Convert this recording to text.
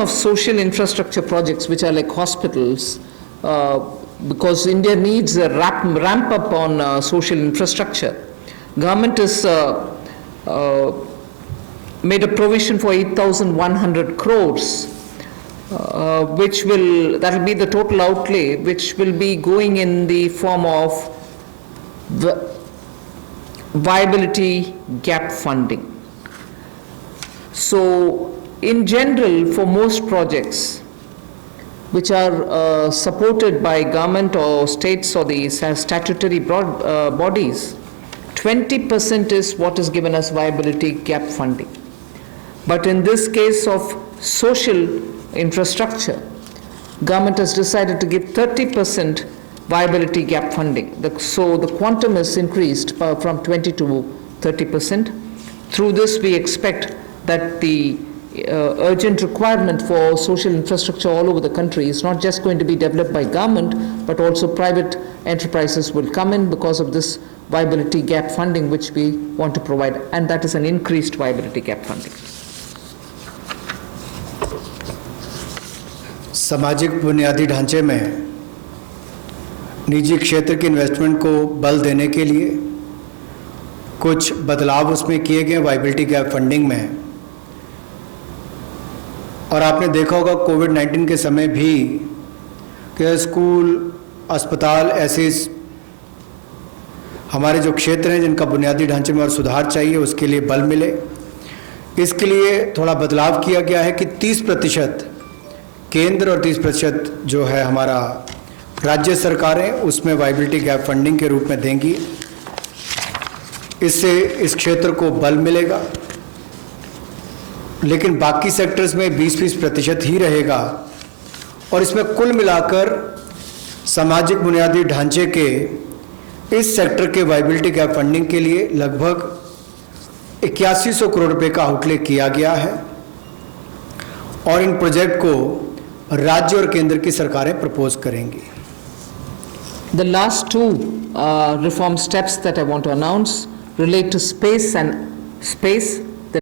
of social infrastructure projects, which are like hospitals, because India needs a ramp up on social infrastructure. Government has made a provision for 8,100 crores, that will be the total outlay, which will be going in the form of viability gap funding. So in general, for most projects which are supported by government or states or the statutory bodies, 20% is what is given as viability gap funding. But in this case of social infrastructure, government has decided to give 30% viability gap funding. So the quantum is increased from 20 to 30%. Through this, we expect that the urgent requirement for social infrastructure all over the country is not just going to be developed by government, but also private enterprises will come in because of this viability gap funding which we want to provide, and that is an increased viability gap funding. सामाजिक बुनियादी ढांचे में निजी क्षेत्र के investment को बल देने के लिए कुछ बदलाव उसमें किए गए वायबिलिटी गैप फंडिंग में। और आपने देखा होगा कोविड-19 के समय भी कि स्कूल, अस्पताल, ऐसे हमारे जो क्षेत्र हैं जिनका बुनियादी ढांचे में और सुधार चाहिए, उसके लिए बल मिले। इसके लिए थोड़ा बदलाव किया गया है कि 30% केंद्र और 30% जो है हमारा राज्य सरकारें उसमें वायबिलिटी गैप फंडिंग के रूप में देंगी। इससे इस क्षेत्र को बल मिलेगा, लेकिन बाकी सेक्टर्स में 20-20% ही रहेगा। और इसमें कुल मिलाकर सामाजिक बुनियादी ढांचे के इस सेक्टर के वायबिलिटी गैप फंडिंग के लिए लगभग 8100 करोड़ रुपए का आउटले किया गया है, और इन प्रोजेक्ट को राज्य और केंद्र की सरकारें प्रपोज करेंगी। The last two reform steps that I want to announce relate to space